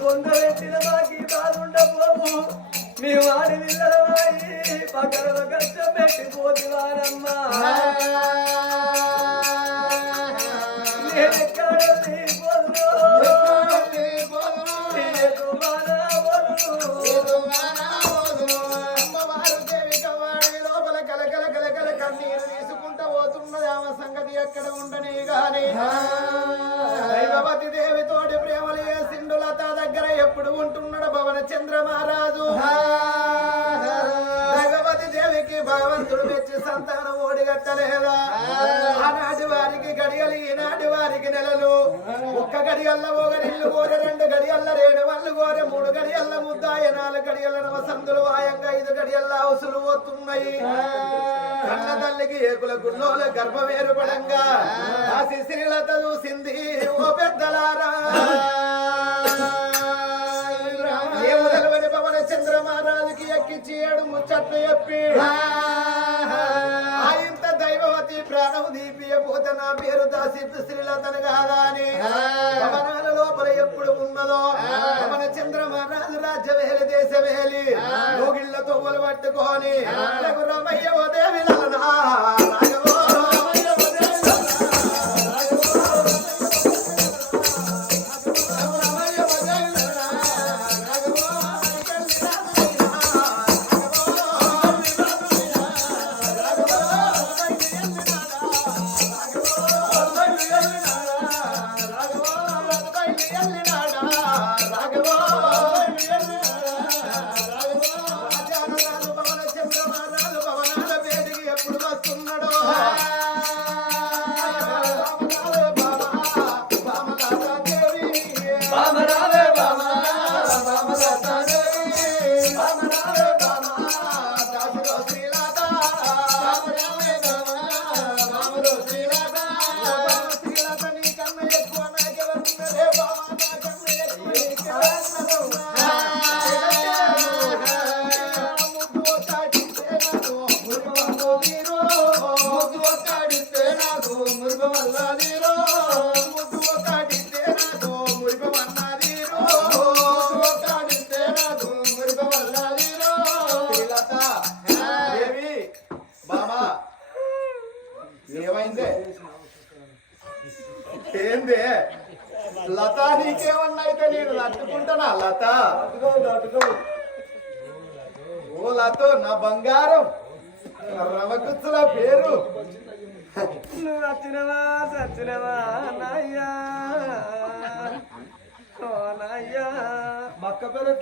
మమ్మల పొందబెట్టిన మాకి బాగుండపోవు మీ వాడి పిల్లలమాయి పగల కష్టపెట్టి పోతివారమ్మా నేనెక్కడ లోపల కలకల కలకల తీసుకుంటా పోతున్నది ఆమె సంగతి ఎక్కడ ఉండని కానీ ఎప్పుడు ఉంటున్నాడు భవన చంద్ర మహారాజు దైవవతి దేవికి భగవంతుడు మెచ్చి సంతానం ఓడిగట్టలేదా? ఆనాటి వారికి గడియలు ఈనాటి వారికి నెలలు. ఒక్క గడియల్ల నిల్లు కోరె రెండు గడియల్ల రేడు వల్లు కోరె మూడు గడియల్ల ముద్దాయ నాలుగు గడియల్ల నవసంతులు వాయంగా ఐదు గడియల్ల అవసలు పోతున్నాయి. కన్న తల్లికి ఏకుల గుళ్ళోల గర్భం ఏర్పడంగా ఆ శిశిలత చూసింది ఓ పెద్దలారా. ఎక్కిచ్చి ఏడు ముచ్చట్లు చెప్పి. ఇంత దైవవతి ప్రాణం దీపియ పోత నా పేరు దాసి శ్రీలతను కాదా అని. భవనాల లోపల ఎప్పుడు ఉన్నదో. పవన చంద్ర మహారాజు రాజ్య వేలి దేశ వేలి లోగిళ్ళ తొవ్వలు పట్టుకొని రమయ్య ఓ దేవి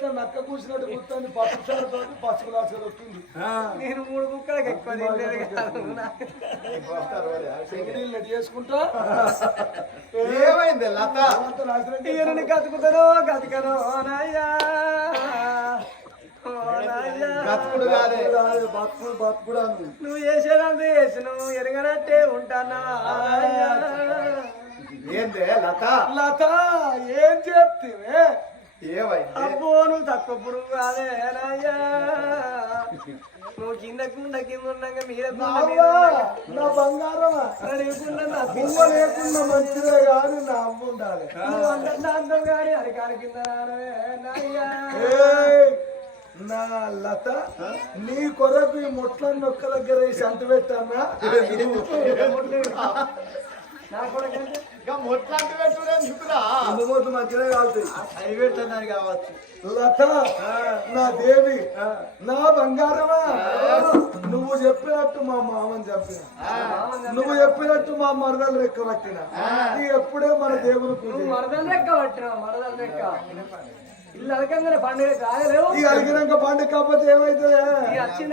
పెరట్లో నక్క కూర్చున్నట్టు కూర్చొని పసుపు చారుతో పసుపు రాసుకొని వస్తుంది. నేను మూడు ముక్కలకి ఎక్కువ సెకండ్ చేసుకుంటా. ఏమైంది లత? తీరుని కతుకుతానో కతుకనో నాయ్యా నువ్వు చేసేదంతా చేసిన ఎరగనట్టే ఉంటానా. ఏందే లత? లత ఏం చెప్తివే? ఏమైంది అబ్బో నువ్వు తక్కువ పురుగు కాదే నువ్వు కింద కుండ కింద మీద ఉండగా. నా పువ్వు లేకుండా మంచిదే కాదు నా అవ్వు ఉండాలి నువ్వు గాడి అరికాల కింద నా లత నీ కొరకు ఈ ముట్ల నొక్క దగ్గర వేసి అంటు పెట్టానా? నా కొడుకంటే ఇంకా మొట్లాంటి మధ్యలో కాలుతాయి. అవి కావచ్చు. లత నా దేవి నా బంగారమా? నువ్వు చెప్పినట్టు మా మామని చెప్పిన నువ్వు చెప్పినట్టు మా మరదలు రెక్క పట్టిన. నీ ఎప్పుడే మన దేవుని పూజ నువ్వు మరదలు లెక్క పట్టినావు మరదలు లెక్క ఇల్లు అలకంగానే పండుగ పండుగ కాకపోతే ఏమైతుంది? వచ్చింది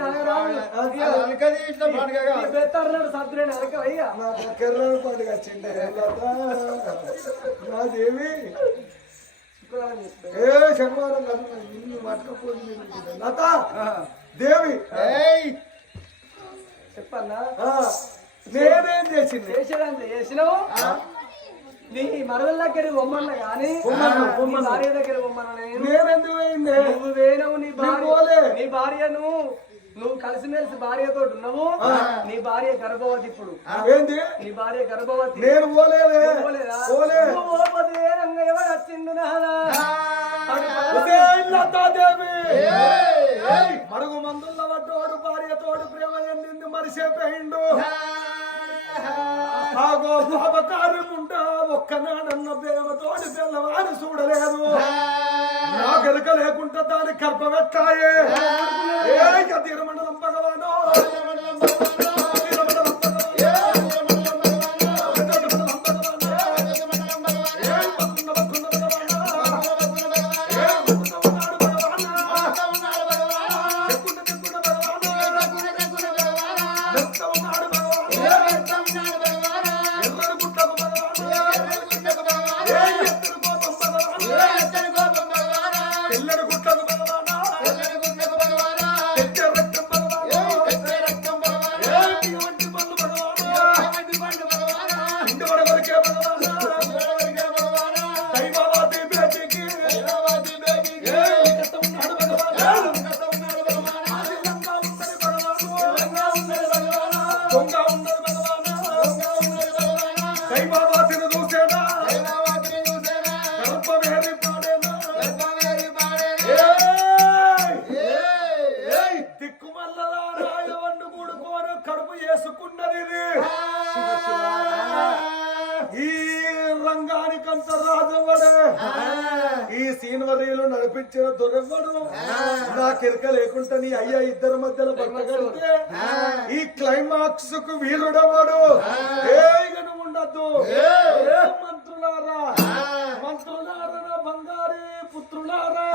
చేసిన పండుగ బెత్తర్నాడు సద్దులేని అలక అయ్యా నా కెర్ర పండుగ వచ్చింది. లత నా దేవి శుక్రవారం చెప్తా. ఏ శనివారం కాదు ఇల్లు లత దేవి. చెప్పన్నా? నేనేం చేసింది? చేసినావు? నీ మరదల దగ్గర బొమ్మన్న కానీ. భార్య దగ్గర బొమ్మన్న నేను. నేనెందుకు పోయింది? నువ్వు వేయనవు నీ పోలే. భార్య నీ భార్యను నువ్వు కలిసిమెలిసి భార్యతో ఉన్నావు. నీ భార్య గర్భవతి ఇప్పుడు. ఏంది? నీ భార్య గర్భవతి. నేను పోలేదే? పోలే. నువ్వు పోతే రంగ ఎవరు వచ్చిండు నాదా మరుగు మందుల వడ్డోడు భార్యతోడు ప్రేమ చెందింది మరిసేపోయిండు ఆగో పాపకారముంటా ఒక్కనాడన్న ప్రేమతోడి పిల్లవాడు చూడలేదు. నా గెలక లేకుండా దాని భగవాను? తిరుమండలం భగవాను? అయ్యా ఇద్దరి మధ్యలో పక్కగలితే ఈ క్లైమాక్స్కు వీరుడవ్వడు ఏగను ఉండద్దు. ఏ. మంత్రులారా? మంత్రులారా బంగారీ పుత్రులారా?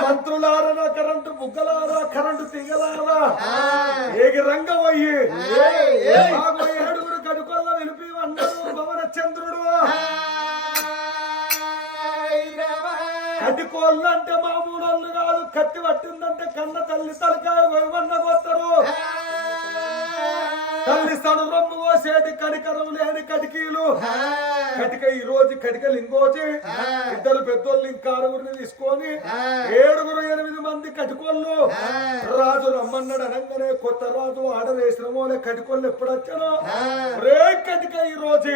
మంత్రులారా కరెంటు బుగ్గలారా? కరెంటు తీగలారా? ఏగి రంగం అయ్యి ఏడుగురు కడుకొల్ల విలిపి అన్నారు భవన చంద్రుడు. కటికోళ్ళు అంటే కాదు కత్తి పట్టిందంటే కన్న తల్లి తలకాయ వైవన్న కొత్తరు. తల్లి సడు రొమ్ము కోసేటి కనికరం లేని కటికీలు. కటిక ఈ రోజు కటికలు ఇంకోచి ఇద్దరు పెద్దోళ్ళు ఇంకా ఆరుగురిని తీసుకొని ఏడుగురు ఎనిమిది మంది కటికోళ్ళు. రాజు రమ్మన్నాడు అనగానే కొత్త రాజు ఆర్డర్ వేసిన మోలే కటికోళ్ళు ఎప్పుడు వచ్చానో రే కటిక ఈ రోజు.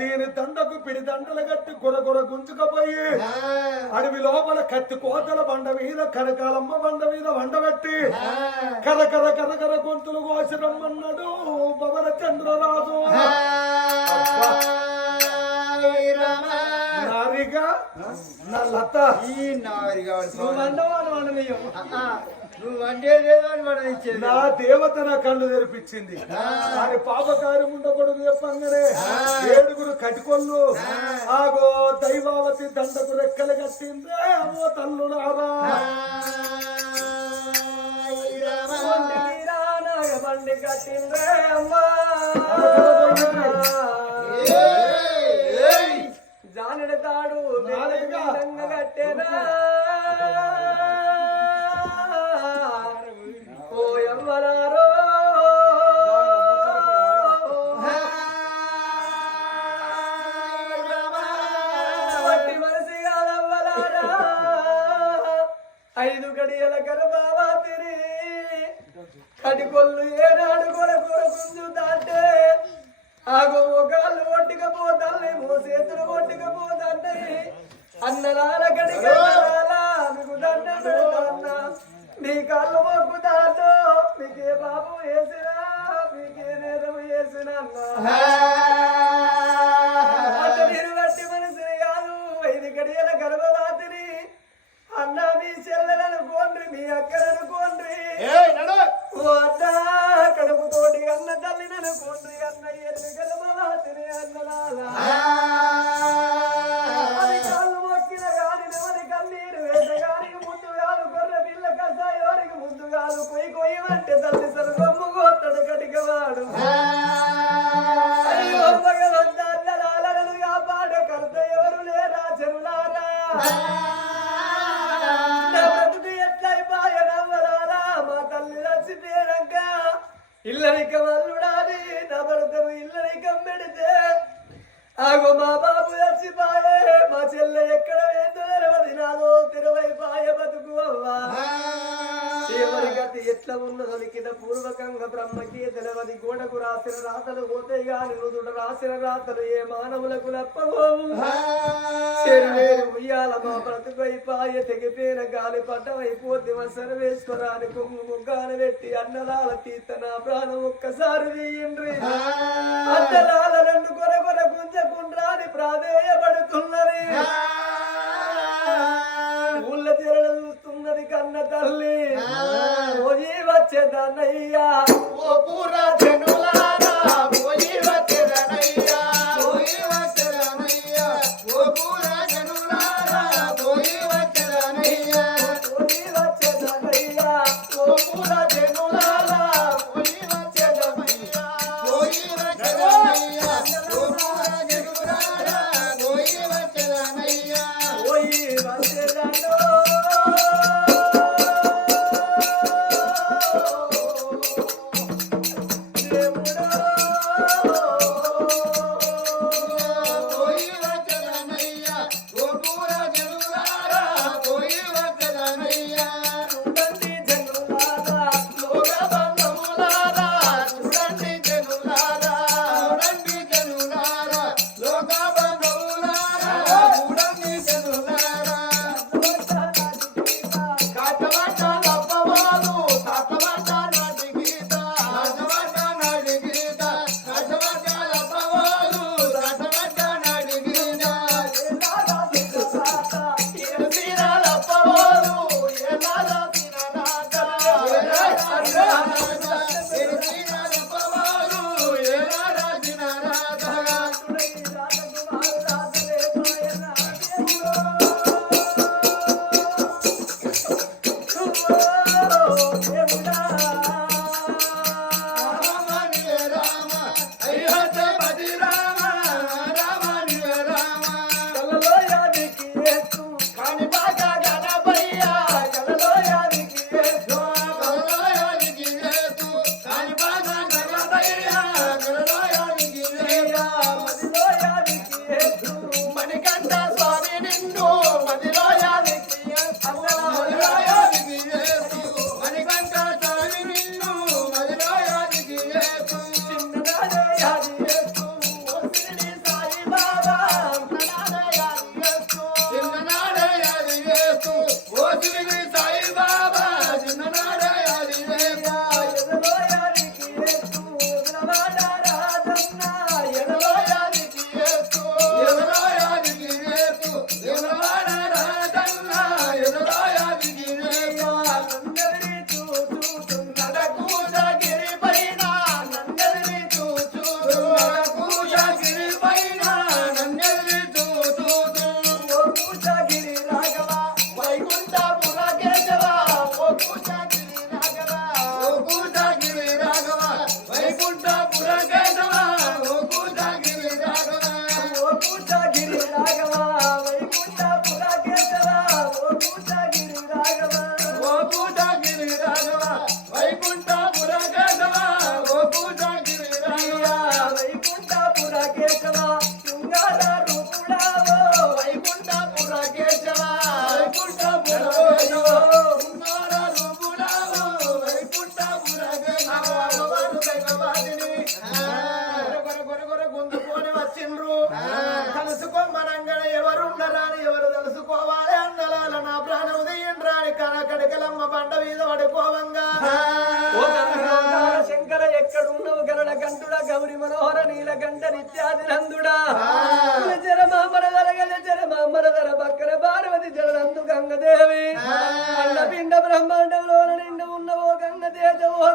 దీని దండకు పిడి దండలు కట్టి గుర గుర గుంజుకపోయి అడవి లోపల కత్తి కోతల బండ మీద కనకాలమ్మ బండ మీద వండబెట్టి కర కర కర కర గొంతులు కోసి రమ్మన్నాడు భవన చంద్రరాజు నారిగా? నా లత. వండనీయం. నువ్వు అని మనం ఇచ్చేది నా దేవత నా కళ్ళు తెరిపించింది. దాని పాపకార్యం ఉండకూడదు చెప్పంగానే ఏడుగురు కటికొల్లు ఆగో దైవావతి దండకు రెక్కలు కట్టిందే అమ్మో తల్లుడారా నాగబండి కట్టిందే అమ్మా. జానెడు తాడు నాలుగుగా. బెల్లంగా కట్టెనా. కడికొల్లు ఏనాడు కొరకు గుంజుతాంటే ఆగో మొగాళ్ళు ఒట్టికపోతాన్ని మో చేతులు ఒట్టికపోతాన్ని అన్నలాల కడిగలాల మీకు దండ నీ మీ కాళ్ళు మీకే పాపం వేసినా మీకే నేరం వేసినా ఓ అన్న కడుపు తోటి అన్న తల్లినను కోండ్రి అన్న ఎన్ని గర్భవాతిని అన్నలాలా అది కాళ్ళు మొక్కిన గాని నెమలి కన్నీరు వేసగానికి ముందు కాదు గొర్రె పిల్ల కసాయోరికి ముందు కాదు కొయ్యి కొయ్యి అంటే తల్లి సర్వమ్ము గోత్తడు కటికవాడు. ఉయ్యాల మా బ్రతుకైపాయ తెగిపోయిన గాలి పట్టమైపోతే సర్వేశ్వరాని కొంగు ముగ్గాన పెట్టి అన్నలాల తీత నా ప్రాణం ఒక్కసారి తీయండ్రి అన్నలాల రెండు కొర కొర గుంజకుండ్రాని ప్రాధేయపడుతున్నది. ఊళ్ళ తీరడ చూస్తున్నది కన్న తల్లి. పోయి వచ్చేదన్నయ్యా ఓ పూరా జనులారా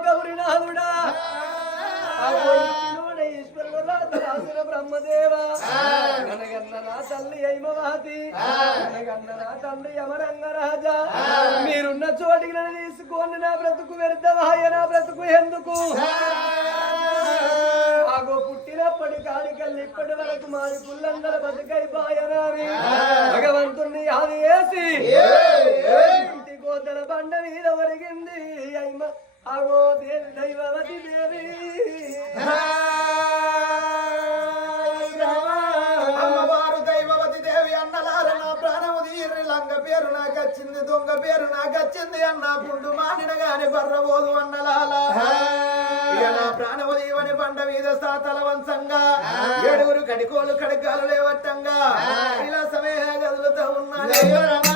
గౌరినాథుడా. ఈశ్వరుడు బ్రహ్మదేవ. గనగన్న నా తల్లి ఐమవాతి గనగన్న నా తండ్రి యమరంగరాజా మీరున్న చోటికి నన్ను తీసుకోండి నా బ్రతుకు వ్యర్థమాయ నా బ్రతుకు ఎందుకు? ఆగో పుట్టినప్పటి కాడికల్లి ఇప్పటి వరకు మాది పుల్లందర బతుకైపాయనాని భగవంతుణ్ణి అది వేసి ఇంటి కోతల బండ మీద ఒరిగింది. అయిమ ఆగో దేవి దైవవతి దేవి అమ్మవారు దైవవతి దేవి అన్నలార నా ప్రాణము తీర్రి. లంగ పేరు నాకు వచ్చింది దొంగ పేరు నాకు వచ్చింది అన్న పుండు మానిన గాని బర్రబోదు అన్నలాల. నా ప్రాణము దీవని బండ మీద సాతల వంశంగా ఏడుగురు కడికోలు కడికాలు లేవట్టంగా. విలాసమే దేవుని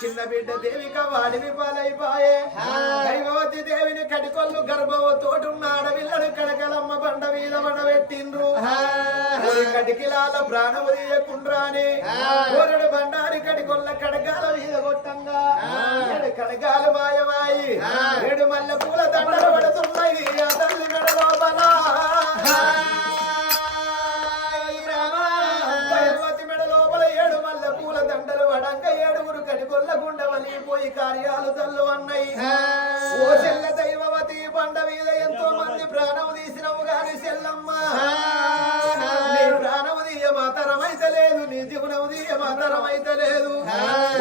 చిన్న బిడ్డ దేవిక అడవి పాలైపాయే. దైవవతి దేవిని కడికొల్లు గర్భవ తోటున్న అడవిల్లను కడకలమ్మ బండ మీద బండబెట్టిండ్రు కటికిలాల ప్రాణము తీయకుండ్రాని. కోరడు బండారి కడికొల్ల కడగాల మీద కొట్టంగా ఏడు కడగాలు మాయమాయి. ఏడు మల్లె పూల దండలు పడుతున్నాయి. ఆ తల్లి వలిగిపోయి కార్యాలు తల్లు అన్నాయి ఓ చెల్ల దైవవతి బండ మీద ఎంతో మంది ప్రాణం తీసినవు గాని చెల్లమ్మ. నీ ప్రాణము తీయ మాతరమైతే లేదు నీ జీవనము తీయ మాతరమైతే లేదు.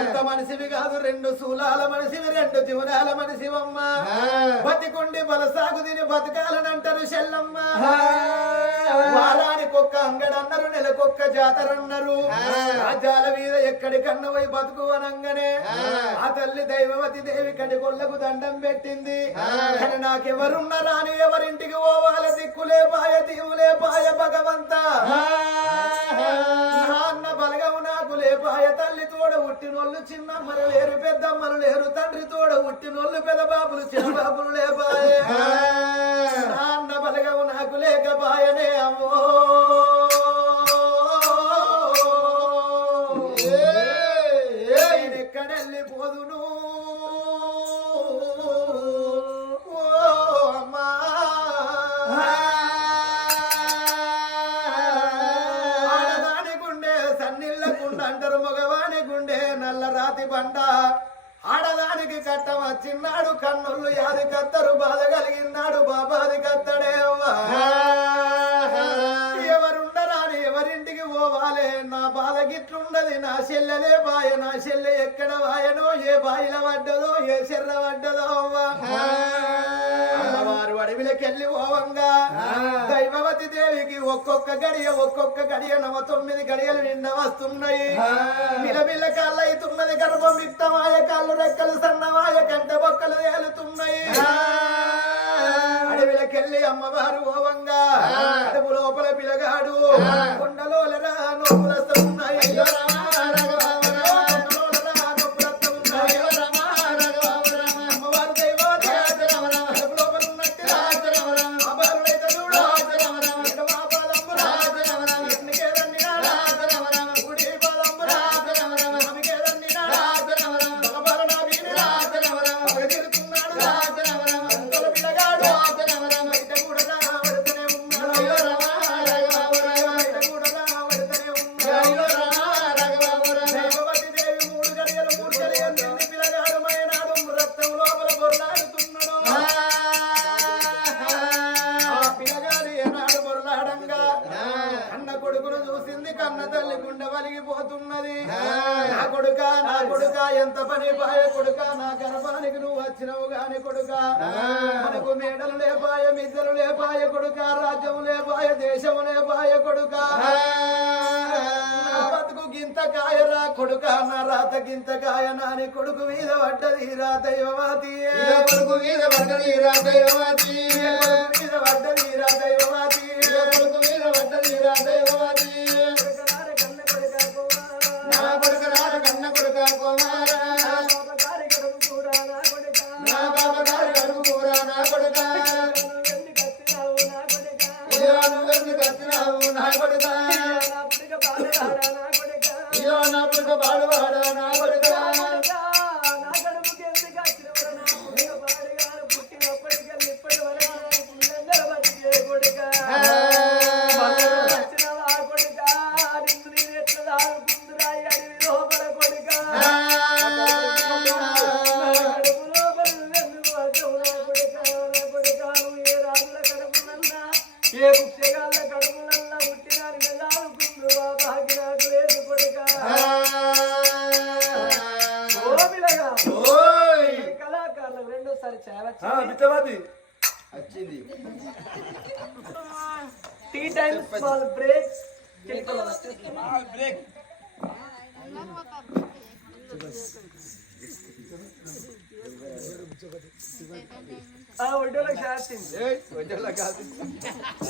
ఇంత మనిషివి కాదు రెండు శూలాల మనిషివి రెండు జీవనాల మనిషివమ్మ. బతికుండి బలసాగు తిని బతకాలనంటారు చెల్లమ్మ. వారానికి ఒక్క అంగడన్నారు నెలకొక్క జాతర అన్నారు రాజ్యాల మీద ఎక్కడికన్నా పోయి బతుకు అనంగానే. ఆ. తల్లి దైవవతి దేవి కడిగొల్లకు దండం పెట్టింది. కానీ నాకెవరున్నారా అని ఎవరింటికి పోవాలి దిక్కులే పాయ దీవులే పాయ భగవంత. నాన్న బలగము నాకు లేపాయ తల్లి తోడ ఉట్టినోళ్ళు చిన్నమ్మలు లేరు పెద్దమ్మలు లేరు తండ్రి తోడ ఉట్టినోళ్ళు పెద్ద బాబులు చిన్న బాబులు లేపాయ నాన్న బలగము నాకు లేకపాయనే ఎక్కడెళ్ళిపోదును ఓ అమ్మా ఆడదాని గుండె సన్నిళ్ళ గుండె అంటారు మగవాని గుండె నల్ల రాతి బండ ఆడదానికి కట్టం చిన్నాడు కన్నుళ్ళు యాది కత్తరు బాధ చెల్లెలే బాయ నా చెల్లె ఎక్కడ వాయనో ఏ బాయిల పడ్డదో ఏ చెర్ర పడ్డదో అమ్మవారు అడవిలోకెళ్ళి పోవంగా. దైవవతి దేవికి ఒక్కొక్క గడియ ఒక్కొక్క గడియ నవ తొమ్మిది గడియలు నిండ వస్తున్నాయి. నిలబిల్ల కాళ్ళు అవుతున్నది గర్భం మిట్టమాయ కాళ్ళు రెక్కలు సన్నమాయ కంట బొక్కలు తేలుతున్నాయి. అడవిలోకెళ్ళి అమ్మవారు ఓవంగా అడుపు లోపల పిలగాడు. కొండలోలరా నొప్పులస్తున్నాయి కొడుక ఎంత పని పాయ కొడుక నా గర్భానికి నువ్వు వచ్చినవు గాని కొడుక. మనకు మేడలు లేపాయ మిద్దలు లేపాయ కొడుక రాజ్యము లేపాయ దేశము లేపాయ కొడుక. బతుకు గింత కాయరా కొడుక నా రాత గింత కాయ నాని కొడుకు మీద పడ్డది రా దైవవాతి కొడుకు మీద పడ్డది రా దైవవాది మీద పడ్డది రా దైవవాతి కొడుకు మీద పడ్డది రా దైవవాది నా కొడుకు రార కన్న కొడుక కుమార నా బాబ కడుపు నా కొడుక ఇదిగో కత్తినావు నా కొడుక ఇదిగో నా బాడువాడా ఒడ్డోలకు షార్టింగ్ ఏయ్, వడ్డేలా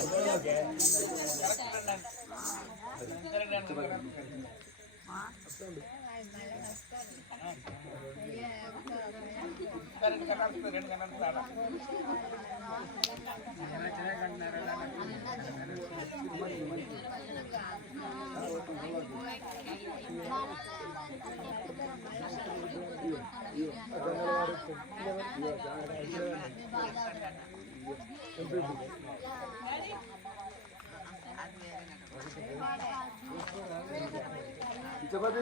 కాదు. చపాతి